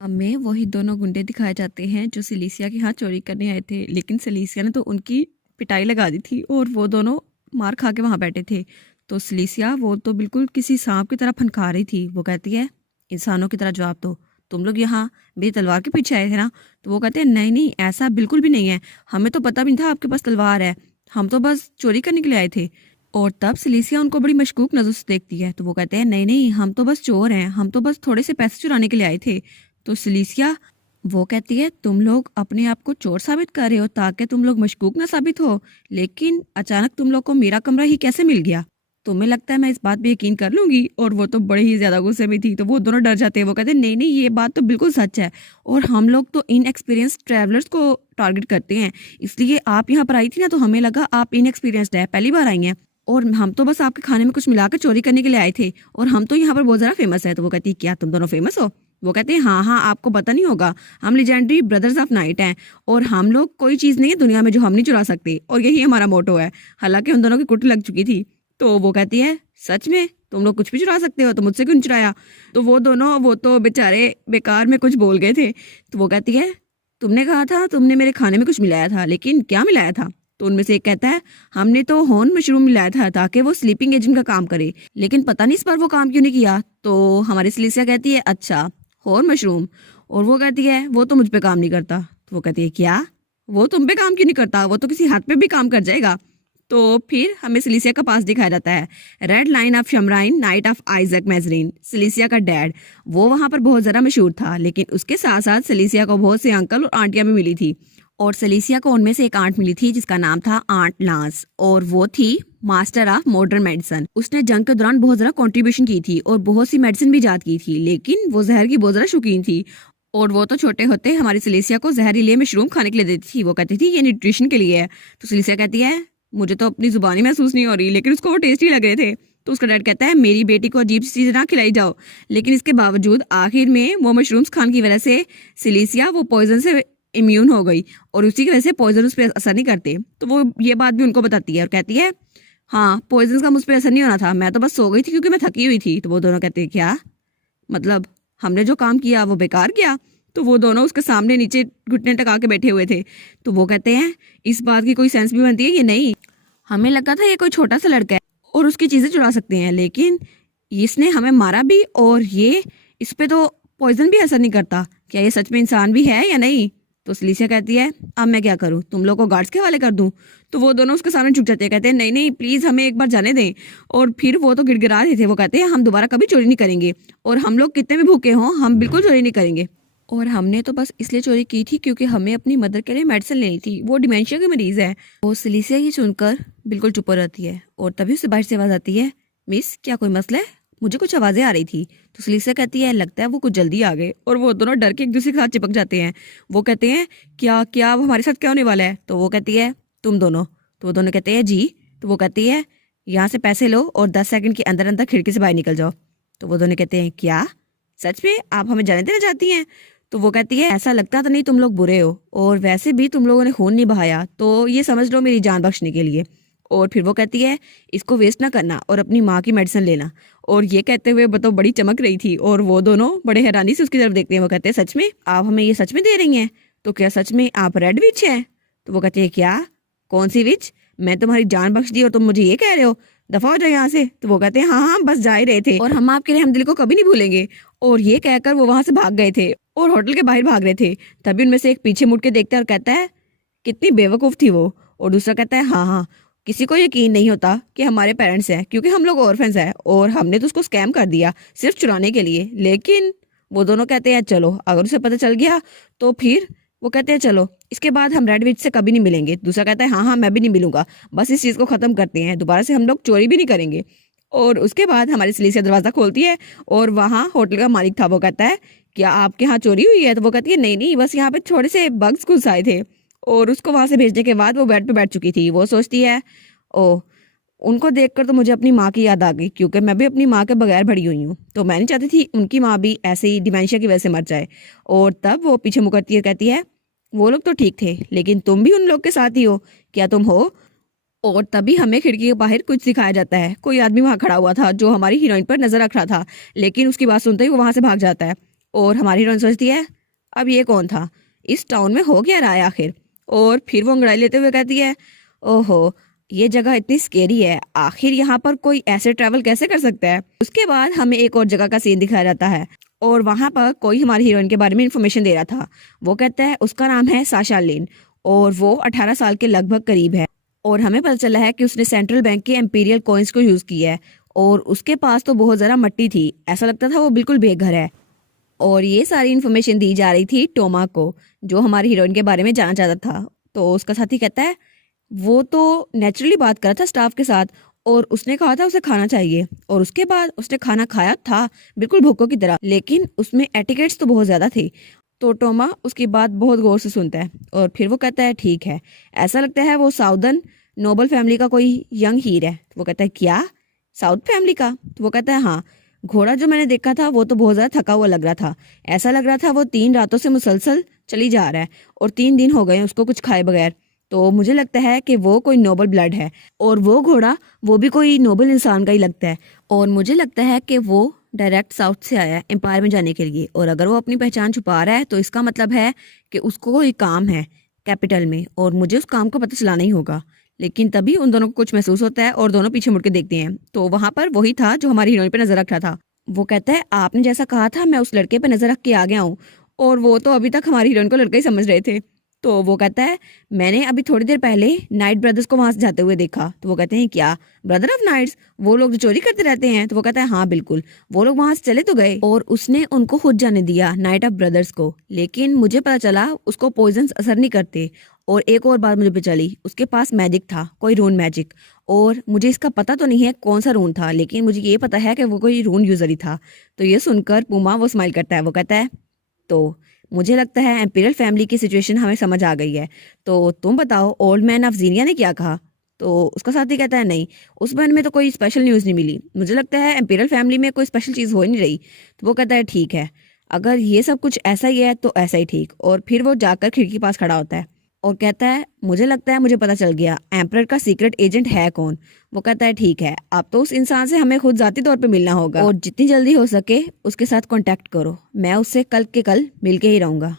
हमें वही दोनों गुंडे दिखाए जाते हैं जो सिलीसिया के यहाँ चोरी करने आए थे, लेकिन सिलीसिया ने तो उनकी पिटाई लगा दी थी और वो दोनों मार खा के वहाँ बैठे थे। तो सिलीसिया वो तो बिल्कुल किसी सांप की तरह फनका रही थी। वो कहती है, इंसानों की तरह जवाब दो, तुम लोग यहाँ मेरी तलवार के पीछे आए थे ना? तो वो कहते हैं, नहीं नहीं, ऐसा बिल्कुल भी नहीं है, हमें तो पता भी नहीं था आपके पास तलवार है, हम तो बस चोरी करने के लिए आए थे। और तब सिलीसिया उनको बड़ी मशकूक नजर से देखती है। तो वो कहते हैं, नहीं नहीं, हम तो बस चोर हैं, हम तो बस थोड़े से पैसे चुराने के लिए आए थे। तो सिलीसिया वो कहती है, तुम लोग अपने आप को चोर साबित कर रहे हो ताकि तुम लोग मशकूक ना साबित हो, लेकिन अचानक तुम लोग को मेरा कमरा ही कैसे मिल गया? तुम्हें लगता है मैं इस बात पे यकीन कर लूंगी? और वो तो बड़े ही ज्यादा गुस्से में थी। तो वो दोनों डर जाते हैं। वो कहते हैं, नहीं नहीं, ये बात तो बिल्कुल सच है, और हम लोग तो इनएक्सपीरियंस ट्रैवलर्स को टारगेट करते हैं, इसलिए आप यहाँ पर आई थी ना, तो हमें लगा आप इनएक्सपीरियंस्ड है, पहली बार आई हैं, और हम तो बस आपके खाने में कुछ मिलाकर चोरी करने के लिए आए थे, और हम तो यहाँ पर बहुत ज़्यादा फेमस है। तो वो कहती है, क्या तुम दोनों फेमस हो? वो कहते हैं, हाँ हाँ, आपको पता नहीं होगा, हम लेजेंडरी ब्रदर्स ऑफ नाइट हैं, और हम लोग कोई चीज़ नहीं है दुनिया में जो हम नहीं चुरा सकते, और यही हमारा मोटो है। हालांकि उन दोनों की कुट लग चुकी थी। तो वो कहती है, सच में तुम लोग कुछ भी चुरा सकते हो, तो मुझसे क्यों नहीं चुराया? तो वो दोनों, वो तो बेचारे बेकार में कुछ बोल गए थे। तो वो कहती है, तुमने कहा था तुमने मेरे खाने में कुछ मिलाया था, लेकिन क्या मिलाया था? तो उनमें से एक कहता है, हमने तो हॉर्न मशरूम मिलाया था ताकि वो स्लीपिंग एजेंट का काम करे, लेकिन पता नहीं इस बार वो काम क्यों नहीं किया। तो हमारी सिलीसिया कहती है, अच्छा हॉर्न मशरूम। और वो कहती है, वो तो मुझ पे काम नहीं करता। तो वो कहती है, क्या? वो तुम पे काम क्यों नहीं करता? वो तो किसी हाथ पे भी काम कर जाएगा। तो फिर हमें सिलीसिया का पास दिखाया जाता है, रेड लाइन ऑफ शमराइन, नाइट ऑफ आइजक मैजरीन, सिलीसिया का डैड। वो वहां पर बहुत ज़्यादा मशहूर था, लेकिन उसके साथ साथ सिलीसिया को बहुत से अंकल और आंटियां भी मिली थी, और सिलीसिया को उनमें से एक आंट मिली थी जिसका नाम था आंट लांस, और वो थी मास्टर ऑफ मॉडर्न मेडिसिन। उसने जंग के दौरान बहुत ज़्यादा कंट्रीब्यूशन की थी और बहुत सी मेडिसिन भी ईजाद की थी, लेकिन वो जहर की बहुत ज़्यादा शौकीन थी, और वो तो छोटे होते हमारी सिलीसिया को जहरीले मशरूम खाने के लिए देती थी। वो कहती थी, ये न्यूट्रिशन के लिए है। तो सिलीसिया कहती है, मुझे तो अपनी जुबानी महसूस नहीं हो रही, लेकिन उसको वो टेस्टी लग रहे थे। तो उसका डैड कहता है, मेरी बेटी को अजीब सी चीज़ें ना खिलाई जाओ, लेकिन इसके बावजूद आखिर में वो मशरूम्स खाने की वजह से सिलीसिया वो पॉइजन से इम्यून हो गई, और उसी की वजह से पॉइजन उस पर असर नहीं करते। तो वो ये बात भी उनको बताती है और कहती है, हाँ पॉइजन का मुझ पर असर नहीं होना था, मैं तो बस सो गई थी क्योंकि मैं थकी हुई थी। तो वो दोनों कहते हैं, क्या मतलब हमने जो काम किया वो बेकार किया? तो वो दोनों उसके सामने नीचे घुटने टका के बैठे हुए थे। तो वो कहते हैं, इस बात की कोई सेंस भी बनती है कि नहीं? हमें लगा था ये कोई छोटा सा लड़का है और उसकी चीज़ें चुरा सकते हैं, लेकिन इसने हमें मारा भी, और ये इस पे तो पॉइजन भी असर नहीं करता, क्या ये सच में इंसान भी है या नहीं? तो सिलीसिया कहती है, अब मैं क्या करूं, तुम लोग को गार्ड्स के हवाले कर दूं? तो वो दोनों उसके सामने झुक जाते हैं, कहते हैं, नहीं नहीं प्लीज़ हमें एक बार जाने दें। और फिर वो तो गिड़गिड़ा रहे थे। वो कहते हैं, हम दोबारा कभी चोरी नहीं करेंगे, और हम लोग कितने भी भूखे हों हम बिल्कुल चोरी नहीं करेंगे, और हमने तो बस इसलिए चोरी की थी क्योंकि हमें अपनी मदर के लिए मेडिसिन लेनी थी, वो डिमेंशिया की मरीज है। वो सिलीसिया ये सुनकर बिल्कुल चुप हो रहती है, और तभी उससे बाहर से आवाज़ आती है, मिस क्या कोई मसला है? मुझे कुछ आवाज़ें आ रही थी। तो सिलीसिया कहती है, लगता है वो कुछ जल्दी आ गए, और वो दोनों डर के एक दूसरे के साथ चिपक जाते हैं। वो कहते हैं, क्या क्या वो हमारे साथ क्या होने वाला है? तो वो कहती है, तुम दोनों। तो वो दोनों कहते हैं, जी। तो वो कहती है, यहाँ से पैसे लो और 10 सेकंड के अंदर अंदर खिड़की से बाहर निकल जाओ। तो वो दोनों कहते हैं, क्या सच में आप हमें जाने देना चाहती हैं? तो वो कहती है, ऐसा लगता तो नहीं तुम लोग बुरे हो, और वैसे भी तुम लोगों ने खून नहीं बहाया, तो ये समझ लो मेरी जान बख्शने के लिए। और फिर वो कहती है, इसको वेस्ट ना करना और अपनी माँ की मेडिसिन लेना। और ये कहते हुए वो तो बड़ी चमक रही थी, और वो दोनों बड़े हैरानी से उसकी तरफ देखते हैं। वो कहते हैं, सच में आप हमें ये सच में दे रही हैं? तो क्या सच में आप रेड विच हैं? तो वो कहते हैं, क्या? कौन सी विच? मैं तुम्हारी जान बख्श दी और तुम मुझे ये कह रहे हो? दफा हो जाओ यहाँ से। तो वो कहते हैं, हाँ हाँ बस जा ही रहे थे, और हम आपके रहमदिली को कभी नहीं भूलेंगे। और ये कहकर वो वहां से भाग गए थे और होटल के बाहर भाग रहे थे। तभी उनमें से एक पीछे मुड़ के देखता है और कहता है, कितनी बेवकूफ़ थी वो। और दूसरा कहता है, हाँ हाँ, किसी को यकीन नहीं होता कि हमारे पेरेंट्स हैं, क्योंकि हम लोग ऑर्फन्स हैं, और हमने तो उसको स्कैम कर दिया सिर्फ चुराने के लिए। लेकिन वो दोनों कहते हैं, चलो अगर उसे पता चल गया तो फिर वो कहते हैं, चलो इसके बाद हम रेड विच से कभी नहीं मिलेंगे। दूसरा कहता है, हाँ हाँ मैं भी नहीं मिलूंगा, बस इस चीज़ को ख़त्म करते हैं, दोबारा से हम लोग चोरी भी नहीं करेंगे। और उसके बाद हमारी सिलीसिया दरवाज़ा खोलती है, और वहाँ होटल का मालिक था। वो कहता है, क्या आपके यहाँ चोरी हुई है? तो वो कहती है, नहीं नहीं, बस यहाँ पे थोड़े से बग्स घुस आए थे। और उसको वहां से भेजने के बाद वो बेड पे बैठ चुकी थी। वो सोचती है, ओ, उनको देखकर तो मुझे अपनी माँ की याद आ गई, क्योंकि मैं भी अपनी माँ के बगैर बड़ी हुई हूँ, तो मैं नहीं चाहती थी उनकी माँ भी ऐसे ही डिमेंशिया की वजह से मर जाए। और तब वो पीछे मुकरती है, कहती है, वो लोग तो ठीक थे, लेकिन तुम भी उन लोग के साथ ही हो, क्या तुम हो? और तभी हमें खिड़की के बाहर कुछ दिखाया जाता है। कोई आदमी वहां खड़ा हुआ था जो हमारी हीरोइन पर नजर रख रहा था, लेकिन उसकी बात सुनते ही वो वहां से भाग जाता है। और हमारी हीरोइन सोचती है अब ये कौन था, इस टाउन में हो क्या रहा है आखिर। और फिर वो अंगड़ाई लेते हुए कहती है ओहो ये जगह इतनी स्केरी है, आखिर यहाँ पर कोई ऐसे ट्रैवल कैसे कर सकता है। उसके बाद हमें एक और जगह का सीन दिखाया जाता है और वहाँ पर कोई हमारी हीरोइन के बारे में इंफॉर्मेशन दे रहा था। वो कहता है उसका नाम है साशा लिन और वो 18 साल के लगभग करीब है और हमें पता चला है कि उसने सेंट्रल बैंक के एम्पीरियल कॉइन्स को यूज़ किया है और उसके पास तो बहुत ज़रा मट्टी थी, ऐसा लगता था वो बिल्कुल बेघर है। और ये सारी इन्फॉर्मेशन दी जा रही थी टोमा को जो हमारी हीरोइन के बारे में जानना चाहता था। तो उसका साथी कहता है वो तो नेचुरली बात कर रहा था स्टाफ के साथ और उसने कहा था उसे खाना चाहिए और उसके बाद उसने खाना खाया था बिल्कुल भूखों की तरह, लेकिन उसमें एटिकेट्स तो बहुत ज़्यादा थे। तो टोमा उसकी बात बहुत गौर से सुनता है और फिर वो कहता है ठीक है, ऐसा लगता है वो साउदर्न नोबल फैमिली का कोई यंग हीर है। वो कहता है क्या, साउथ फैमिली का? तो वो कहता है हाँ, घोड़ा जो मैंने देखा था वो तो बहुत ज़्यादा थका हुआ लग रहा था, ऐसा लग रहा था वो 3 रातों से मुसलसल चली जा रहा है और 3 दिन हो गए उसको कुछ खाए बगैर। तो मुझे लगता है कि वो कोई नोबल ब्लड है और वो घोड़ा वो भी कोई नोबल इंसान का ही लगता है और मुझे लगता है कि वो डायरेक्ट साउथ से आया है एम्पायर में जाने के लिए और अगर वो अपनी पहचान छुपा रहा है तो इसका मतलब है कि उसको कोई काम है कैपिटल में और मुझे उस काम को पता चलाना ही होगा। लेकिन तभी उन दोनों को कुछ महसूस होता है और दोनों पीछे मुड़ के देखते हैं तो वहां पर वही था जो हमारी हीरोइन पे नजर रख रहा था। वो कहता है आपने जैसा कहा था मैं उस लड़के पे नजर रख के आ गया हूँ और वो तो अभी तक हमारी हीरोइन को लड़का ही समझ रहे थे। तो वो कहता है मैंने अभी थोड़ी देर पहले नाइट ब्रदर्स को वहां से जाते हुए देखा। तो वो कहते हैं क्या, ब्रदर ऑफ नाइट्स, वो लोग जो चोरी करते रहते हैं? तो वो कहता है हाँ बिल्कुल, वो लोग वहां से चले तो गए और उसने उनको खुद जाने दिया नाइट ऑफ ब्रदर्स को, लेकिन मुझे पता चला उसको पॉइजन असर नहीं करते। और एक और बात मुझे पता चली उसके पास मैजिक था, कोई रून मैजिक, और मुझे इसका पता तो नहीं है कौन सा रून था लेकिन मुझे ये पता है कि वो कोई रून यूजर ही था। तो ये सुनकर पूमा वो स्माइल करता है, वो कहता है तो मुझे लगता है एम्पीरियल फैमिली की सिचुएशन हमें समझ आ गई है, तो तुम बताओ ओल्ड मैन ऑफ जीनिया ने क्या कहा। तो उसका साथी कहता है नहीं, उस बारे में तो कोई स्पेशल न्यूज़ नहीं मिली, मुझे लगता है एम्पीरियल फैमिली में कोई स्पेशल चीज़ हो ही नहीं रही। तो वो कहता है ठीक है, अगर ये सब कुछ ऐसा ही है तो ऐसा ही ठीक। और फिर वो जाकर खिड़की के पास खड़ा होता है और कहता है मुझे लगता है मुझे पता चल गया एम्परर का सीक्रेट एजेंट है कौन। वो कहता है ठीक है, अब तो उस इंसान से हमें खुद जाती तौर पे मिलना होगा और जितनी जल्दी हो सके उसके साथ कांटेक्ट करो, मैं उससे कल के कल मिल के ही रहूंगा।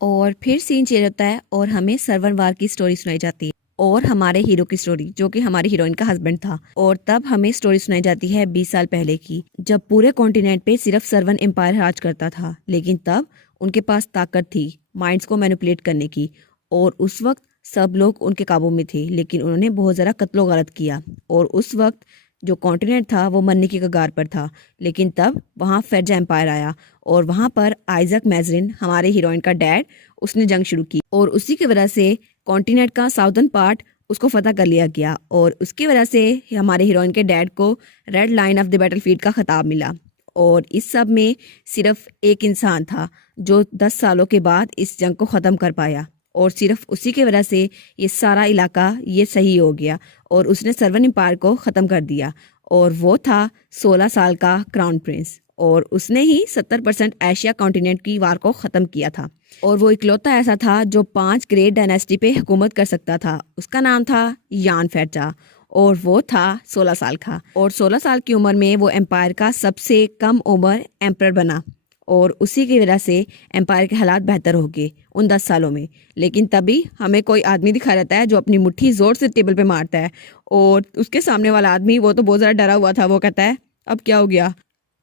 और फिर सीन चेंज होता है और हमें सरवन वार की स्टोरी सुनाई जाती है और हमारे हीरो की स्टोरी जो कि हमारी हीरोइन का हस्बैंड था। और तब हमें स्टोरी सुनाई जाती है 20 साल पहले की, जब पूरे कॉन्टिनेंट पे सिर्फ सरवन एम्पायर राज करता था, लेकिन तब उनके पास ताकत थी माइंड्स को मैनिपुलेट करने की और उस वक्त सब लोग उनके काबू में थे, लेकिन उन्होंने बहुत ज़रा कत्लो गलत किया और उस वक्त जो कॉन्टिनेंट था वो मरने की कगार पर था। लेकिन तब वहाँ फेरजा एम्पायर आया और वहाँ पर आइजक मैजरिन हमारे हीरोइन का डैड उसने जंग शुरू की और उसी की वजह से कॉन्टिनेंट का साउदर्न पार्ट उसको फतह कर लिया गया और उसकी वजह से हमारे हीरोइन के डैड को red line of the battlefield का खिताब मिला। और इस सब में सिर्फ एक इंसान था जो 10 सालों के बाद इस जंग को ख़त्म कर पाया और सिर्फ उसी की वजह से ये सारा इलाका ये सही हो गया और उसने सरवन एम्पायर को ख़त्म कर दिया और वो था 16 साल का क्राउन प्रिंस और उसने ही 70% एशिया कॉन्टिनेंट की वार को ख़त्म किया था और वो इकलौता ऐसा था जो 5 ग्रेट डायनेस्टी पे हुकूमत कर सकता था। उसका नाम था यान फेरजा और वो था 16 साल का और 16 साल की उम्र में वो एम्पायर का सबसे कम उम्र एम्परर बना और उसी की वजह से एम्पायर के हालात बेहतर हो गए उन 10 सालों में। लेकिन तभी हमें कोई आदमी दिखा रहता है जो अपनी मुट्ठी जोर से टेबल पे मारता है और उसके सामने वाला आदमी वो तो बहुत ज़्यादा डरा हुआ था। वो कहता है अब क्या हो गया?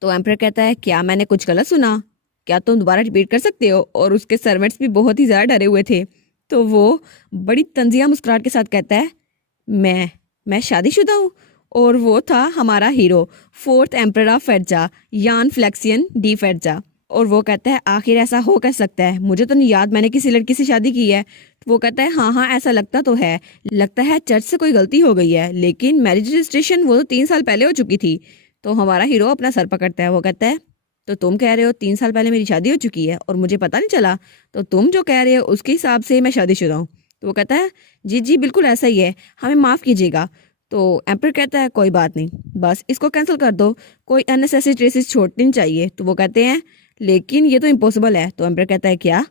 तो एम्परर कहता है क्या मैंने कुछ गलत सुना, क्या तुम दोबारा रिपीट कर सकते हो? और उसके सर्वेंट्स भी बहुत ही ज़्यादा डरे हुए थे। तो वो बड़ी तंजिया मुस्कुराहट के साथ कहता है मैं शादीशुदा हूँ। और वो था हमारा हीरो 4th एम्परर ऑफ फेरजा यान फ्लेक्सियन डी फेरजा। और वो कहता है आखिर ऐसा हो कैसे सकता है, मुझे तो नहीं याद मैंने किसी लड़की से शादी की है। तो वो कहता है हाँ ऐसा लगता तो है, लगता है चर्च से कोई गलती हो गई है, लेकिन मैरिज रजिस्ट्रेशन वो तो 3 साल पहले हो चुकी थी। तो हमारा हीरो अपना सर पकड़ता है, वो कहता है तो तुम कह रहे हो 3 साल पहले मेरी शादी हो चुकी है और मुझे पता नहीं चला, तो तुम जो कह रहे हो उसके हिसाब से मैं शादीशुदा हूँ। तो वो कहता है जी बिल्कुल ऐसा ही है, हमें माफ़ कीजिएगा। तो एम्पर कहता है कोई बात नहीं, बस इसको कैंसिल कर दो, कोई अननेसेसरी ट्रेसेस छोड़नी नहीं चाहिए। तो वो कहते हैं लेकिन ये तो इम्पॉसिबल है। तो एम्पर कहता है क्या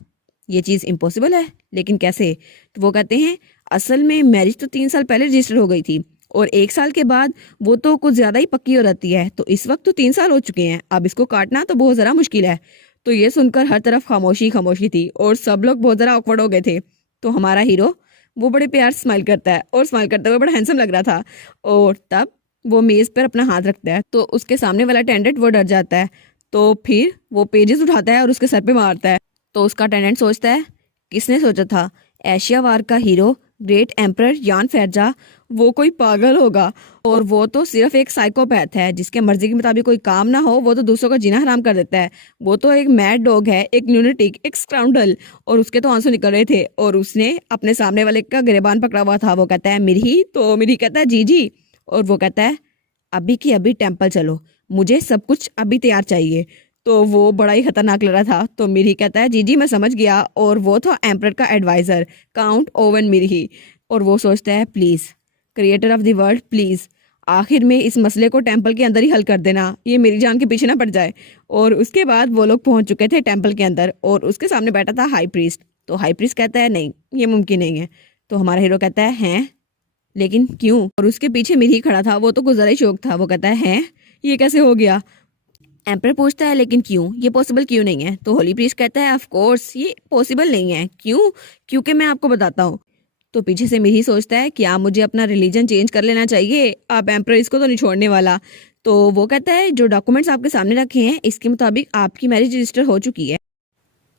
ये चीज़ इम्पॉसिबल है, लेकिन कैसे? तो वो कहते हैं असल में मैरिज तो 3 साल पहले रजिस्टर हो गई थी और 1 साल के बाद वो तो कुछ ज़्यादा ही पक्की हो जाती है, तो इस वक्त तो 3 साल हो चुके हैं, अब इसको काटना तो बहुत ज़रा मुश्किल है। तो ये सुनकर हर तरफ खामोशी खामोशी थी और सब लोग बहुत ज़्यादा ऑकवर्ड हो गए थे। तो हमारा हीरो वो बड़े प्यार से स्माइल करता है और स्माइल करते हुए बड़ा हैंडसम लग रहा था। और तब वो मेज़ पर अपना हाथ रखता है तो उसके सामने वाला अटेंडेंट वो डर जाता है। तो फिर वो पेजेस उठाता है और उसके सर पे मारता है। तो उसका अटेंडेंट सोचता है, किसने सोचा था एशिया वार का हीरो ग्रेट एम्परर यान फेरजा वो कोई पागल होगा, और वो तो सिर्फ एक साइकोपैथ है जिसके मर्जी के मुताबिक कोई काम ना हो वो तो दूसरों का जीना हराम कर देता है। वो तो एक मैड डॉग है, एक ल्यूनेटिक, एक स्काउंडल। और उसके तो आंसू निकल रहे थे और उसने अपने सामने वाले का गिरेबान पकड़ा हुआ था। वो कहता है मिरही, तो मिरही कहता है जी जी। और वो कहता है अभी की अभी टेम्पल चलो, मुझे सब कुछ अभी तैयार चाहिए। तो वो बड़ा ही खतरनाक लग रहा था। तो मिरही कहता है जी जी मैं समझ गया। और वो था एम्परर का एडवाइजर काउंट ओवन मिरही। और वो सोचता है please creator of the world please आखिर में इस मसले को टेम्पल के अंदर ही हल कर देना, ये मेरी जान के पीछे ना पड़ जाए। और उसके बाद वो लोग पहुंच चुके थे टेम्पल के अंदर और उसके सामने बैठा था हाई प्रीस्ट। तो हाई प्रीस्ट कहता है नहीं ये मुमकिन नहीं है। तो हमारा हीरो कहता है हैं लेकिन क्यों। और उसके पीछे मिरही खड़ा था, वो तो गुजरा ही शौक था। वो कहता है हैं ये कैसे हो गया। एम्पर पूछता है लेकिन क्यों, ये पॉसिबल क्यों नहीं है। तो होली प्रीस्ट कहता है ऑफ कोर्स ये पॉसिबल नहीं है। क्यों, क्योंकि मैं आपको बताता हूँ। तो पीछे से मिरही सोचता है क्या मुझे अपना रिलीजन चेंज कर लेना चाहिए, अब एम्पर इसको तो नहीं छोड़ने वाला। तो वो कहता है जो डॉक्यूमेंट्स आपके सामने रखे हैं इसके मुताबिक आपकी मैरिज रजिस्टर हो चुकी है।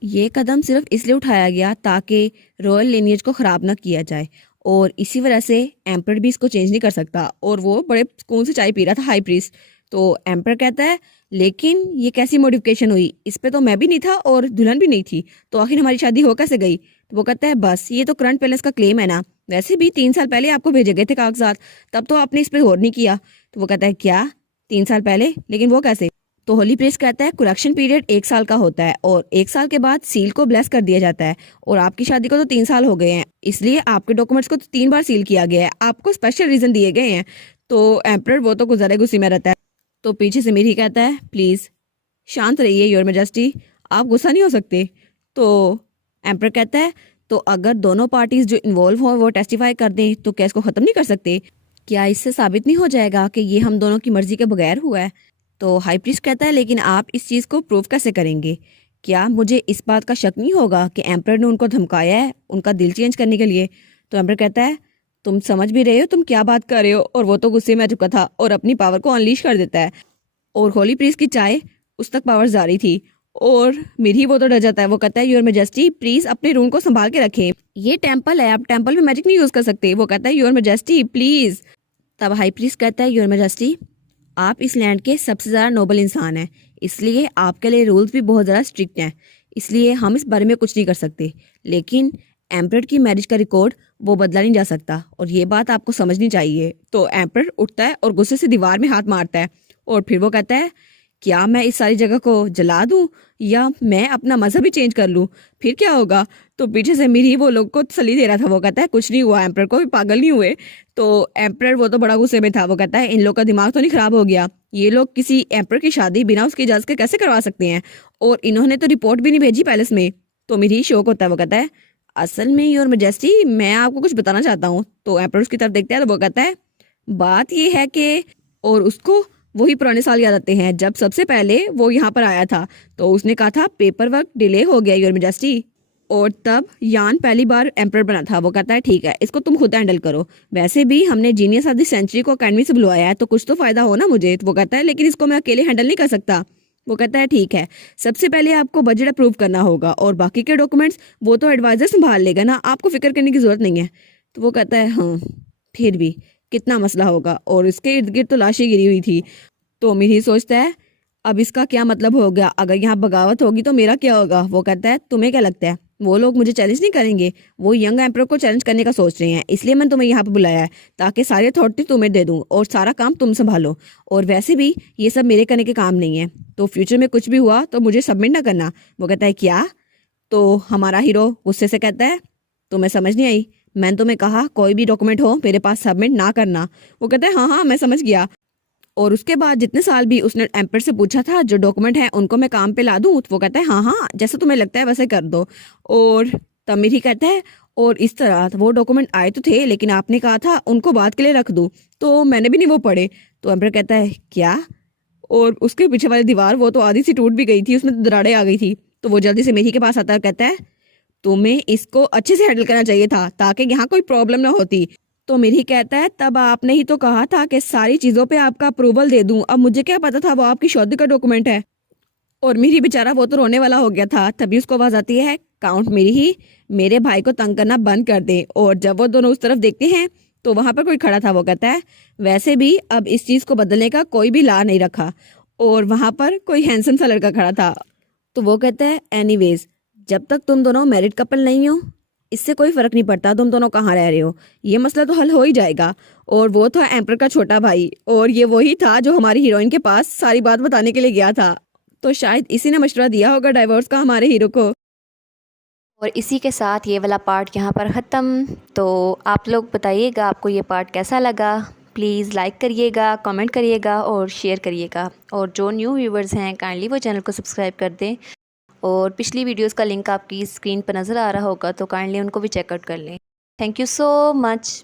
ये कदम सिर्फ इसलिए उठाया गया ताकि रॉयल लिनियज को ख़राब ना किया जाए और इसी वजह से एम्पर भी इसको चेंज नहीं कर सकता। और वो बड़े सुकून से चाय पी रहा था हाई प्रीस्ट। तो एम्पर कहता है लेकिन ये कैसी मॉडिफिकेशन हुई, इस पे तो मैं भी नहीं था और दुल्हन भी नहीं थी, तो आखिर हमारी शादी हो कैसे गई। तो वो कहता है बस ये तो करंट पैलेस का क्लेम है ना, वैसे भी 3 साल पहले आपको भेजे गए थे कागजात, तब तो आपने इस पर गौर नहीं किया। तो वो कहता है क्या 3 साल पहले, लेकिन वो कैसे। तो होली प्रीस्ट कहता है कुरेक्शन पीरियड 1 साल का होता है और 1 साल के बाद सील को ब्लेस कर दिया जाता है और आपकी शादी को तो 3 साल हो गए हैं, इसलिए आपके डॉक्यूमेंट्स को तो 3 बार सील किया गया है, आपको स्पेशल रीजन दिए गए हैं। तो एम्परर वो तो गुजारे गुस्से में रहता है। तो पीछे से मिरही कहता है प्लीज़ शांत रहिए योर मेजेस्टी, आप गुस्सा नहीं हो सकते। तो एम्परर कहता है तो अगर दोनों पार्टीज जो इन्वॉल्व हो वो टेस्टिफाई कर दें तो केस को ख़त्म नहीं कर सकते, क्या इससे साबित नहीं हो जाएगा कि ये हम दोनों की मर्जी के बगैर हुआ है। तो हाई प्रीस्ट कहता है लेकिन आप इस चीज़ को प्रूव कैसे करेंगे, क्या मुझे इस बात का शक नहीं होगा कि एम्परर ने उनको धमकाया है उनका दिल चेंज करने के लिए। तो एम्परर कहता है तुम समझ भी रहे हो तुम क्या बात कर रहे हो। और वो तो गुस्से में आ चुका था और अपनी पावर को अनलीश कर देता है और होली प्रीस्ट की चाय उस तक पावर जारी थी। और मिरही वो तो डर जाता है। वो कहता है योर मेजेस्टी प्लीज अपने रूम को संभाल के रखें, ये टेम्पल है, आप टेम्पल में मैजिक नहीं यूज कर सकते। वो कहता है योर मेजेस्टी प्लीज। तब हाई प्रीस्ट कहता है योर मेजेस्टी आप इस लैंड के सबसे ज़्यादा नोबल इंसान हैं, इसलिए आपके लिए रूल्स भी बहुत ज़्यादा स्ट्रिक्ट हैं, इसलिए हम इस बारे में कुछ नहीं कर सकते। लेकिन एम्परर की मैरिज का रिकॉर्ड वो बदला नहीं जा सकता और ये बात आपको समझनी चाहिए। तो एम्परर उठता है और गुस्से से दीवार में हाथ मारता है और फिर वो कहता है क्या मैं इस सारी जगह को जला दूं या मैं अपना मजहब ही चेंज कर लूं, फिर क्या होगा। तो पीछे से मिरही वो लोग को तसल्ली दे रहा था। वो कहता है कुछ नहीं हुआ, एम्परर को भी पागल नहीं हुए। तो एम्परर वो तो बड़ा गुस्से में था। वो कहता है इन लोग का दिमाग तो नहीं खराब हो गया, ये लोग किसी एम्परर की शादी बिना उसकी इजाजत के कैसे करवा सकते हैं, और इन्होंने तो रिपोर्ट भी नहीं भेजी पैलेस में। तो मिरही शौक होता है। वो कहता है असल में योर मेजेस्टी मैं आपको कुछ बताना चाहता हूँ। तो एम्परर उसकी तरफ देखता है तो वो कहता है बात ये है कि, और उसको वही पुराने साल याद आते हैं जब सबसे पहले वो यहाँ पर आया था। तो उसने कहा था पेपर वर्क डिले हो गया योर मेजेस्टी, और तब यान पहली बार एम्परर बना था। वो कहता है ठीक है इसको तुम खुद हैंडल करो, वैसे भी हमने जीनियस ऑफ द सेंचुरी को अकेडमी से बुलवाया है तो कुछ तो फायदा हो ना मुझे। तो वो कहता है लेकिन इसको मैं अकेले हैंडल नहीं कर सकता। वो कहता है ठीक है सबसे पहले आपको बजट अप्रूव करना होगा और बाकी के डॉक्यूमेंट्स वो तो एडवाइजर संभाल लेगा ना, आपको फिक्र करने की जरूरत नहीं है। तो वो कहता है हाँ फिर भी कितना मसला होगा, और इसके इर्द गिर्द तो लाशें गिरी हुई थी। तो मिरही सोचता है अब इसका क्या मतलब हो गया, अगर यहाँ बगावत होगी तो मेरा क्या होगा। वो कहता है तुम्हें क्या लगता है वो लोग मुझे चैलेंज नहीं करेंगे, वो यंग एम्परर को चैलेंज करने का सोच रहे हैं, इसलिए मैंने तुम्हें यहाँ पे बुलाया है ताकि सारी अथॉरिटी तुम्हें दे दूँ और सारा काम तुम संभालो, और वैसे भी ये सब मेरे करने के काम नहीं है, तो फ्यूचर में कुछ भी हुआ तो मुझे सबमिट ना करना। वो कहता है क्या। तो हमारा हीरो गुस्से से कहता है तुम्हें समझ नहीं आई, मैंने तुम्हें कहा कोई भी डॉक्यूमेंट हो मेरे पास सबमिट ना करना। वो कहता है हाँ हाँ मैं समझ गया। और उसके बाद जितने साल भी उसने एम्पर से पूछा था जो डॉक्यूमेंट है उनको मैं काम पे ला दूं, तो वो कहता है हाँ हाँ जैसा तुम्हें लगता है वैसे कर दो। और तमिर ही कहता है और इस तरह वो डॉक्यूमेंट आए तो थे लेकिन आपने कहा था उनको बात के लिए रख दूं, तो मैंने भी नहीं वो पढ़े। तो एम्पर कहता है क्या, और उसके पीछे वाली दीवार वो तो आधी सी टूट भी गई थी, उसमें तो दरारें आ गई थी। तो वो जल्दी से मीठी के पास आता है और कहता है तुम्हें इसको अच्छे से हैंडल करना चाहिए था ताकि यहाँ कोई प्रॉब्लम ना होती। तो मीठी कहता है तब आपने ही तो कहा था कि सारी चीज़ों पे आपका अप्रूवल दे दूं, अब मुझे क्या पता था वो आपकी शादी का डॉक्यूमेंट है। और मीठी बेचारा वो तो रोने वाला हो गया था। तभी उसको आवाज़ आती है काउंट मेरी ही मेरे भाई को तंग करना बंद कर दे। और जब वो दोनों उस तरफ देखते हैं तो वहां पर कोई खड़ा था। वो कहता है वैसे भी अब इस चीज़ को बदलने का कोई भी ला नहीं रखा। और वहां पर कोई हैंडसम सा लड़का खड़ा था। तो वो कहता है एनीवेज जब तक तुम दोनों मैरिड कपल नहीं हो इससे कोई फर्क नहीं पड़ता तुम दोनों कहाँ रह रहे हो, ये मसला तो हल हो ही जाएगा। और वो था एम्पर का छोटा भाई और ये वही था जो हमारी हीरोइन के पास सारी बात बताने के लिए गया था। तो शायद इसी ने मशवरा दिया होगा डाइवोर्स का हमारे हीरो को। और इसी के साथ ये वाला पार्ट यहाँ पर ख़त्म। तो आप लोग बताइएगा आपको ये पार्ट कैसा लगा। प्लीज़ लाइक करिएगा, कमेंट करिएगा और शेयर करिएगा। और जो न्यू व्यूवर्स हैं काइंडली वो चैनल को सब्सक्राइब कर दें। और पिछली वीडियोस का लिंक आपकी स्क्रीन पर नज़र आ रहा होगा तो काइंडली उनको भी चेकआउट कर लें। Thank you so much.